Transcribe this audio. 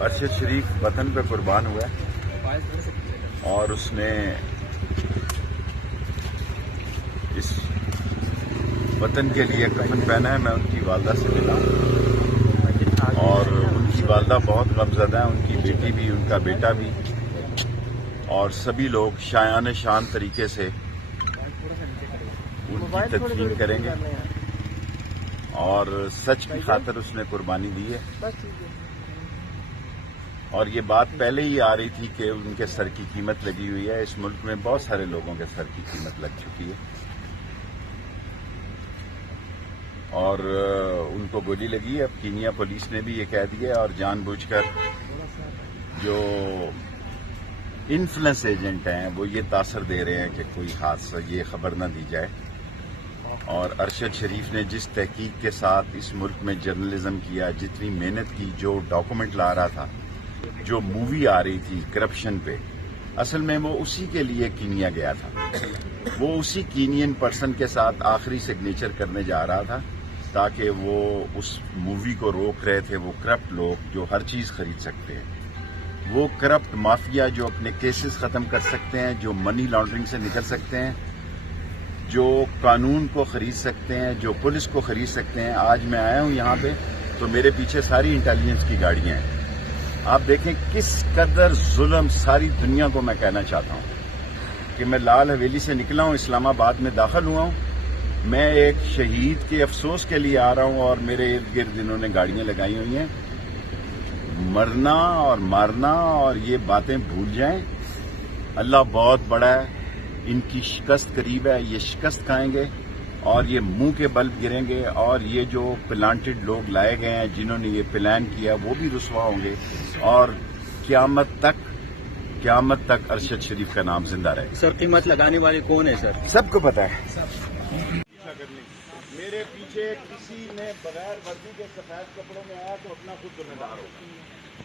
ارشد شریف وطن پہ قربان ہوا ہے اور اس نے اس وطن کے لیے کفن پہنا ہے. میں ان کی والدہ سے ملا اور ان کی والدہ بہت غمزدہ ہیں، ان کی بیٹی بھی، ان کا بیٹا بھی، اور سبھی لوگ شایان شان طریقے سے ان کی تدفین کریں گے. اور سچ کی خاطر اس نے قربانی دی ہے، اور یہ بات پہلے ہی آ رہی تھی کہ ان کے سر کی قیمت لگی ہوئی ہے. اس ملک میں بہت سارے لوگوں کے سر کی قیمت لگ چکی ہے، اور ان کو گولی لگی ہے. اب کینیا پولیس نے بھی یہ کہہ دیا، اور جان بوجھ کر جو انفلوئنس ایجنٹ ہیں وہ یہ تاثر دے رہے ہیں کہ کوئی حادثہ یہ خبر نہ دی جائے. اور ارشد شریف نے جس تحقیق کے ساتھ اس ملک میں جرنلزم کیا، جتنی محنت کی، جو ڈاکومنٹ لا رہا تھا، جو مووی آ رہی تھی کرپشن پہ، اصل میں وہ اسی کے لیے کینیا گیا تھا. وہ اسی کینین پرسن کے ساتھ آخری سگنیچر کرنے جا رہا تھا تاکہ وہ اس مووی کو روک رہے تھے. وہ کرپٹ لوگ جو ہر چیز خرید سکتے ہیں، وہ کرپٹ مافیا جو اپنے کیسز ختم کر سکتے ہیں، جو منی لانڈرنگ سے نکل سکتے ہیں، جو قانون کو خرید سکتے ہیں، جو پولیس کو خرید سکتے ہیں. آج میں آیا ہوں یہاں پہ تو میرے پیچھے ساری انٹیلیجنس کی گاڑیاں ہیں. آپ دیکھیں کس قدر ظلم. ساری دنیا کو میں کہنا چاہتا ہوں کہ میں لال حویلی سے نکلا ہوں، اسلام آباد میں داخل ہوا ہوں. میں ایک شہید کے افسوس کے لیے آ رہا ہوں اور میرے ارد گرد انہوں نے گاڑیاں لگائی ہوئی ہیں. مرنا اور مارنا اور یہ باتیں بھول جائیں. اللہ بہت بڑا ہے، ان کی شکست قریب ہے. یہ شکست کھائیں گے اور یہ منہ کے بل گریں گے، اور یہ جو پلانٹڈ لوگ لائے گئے ہیں جنہوں نے یہ پلان کیا وہ بھی رسوا ہوں گے. اور قیامت تک ارشد شریف کا نام زندہ رہے. سر قیمت لگانے والے کون ہیں سر؟ سب کو پتا ہے. میرے پیچھے کسی نے بغیر وردی کے سفید کپڑوں میں آیا تو اپنا خود ذمہ دار ہوگا.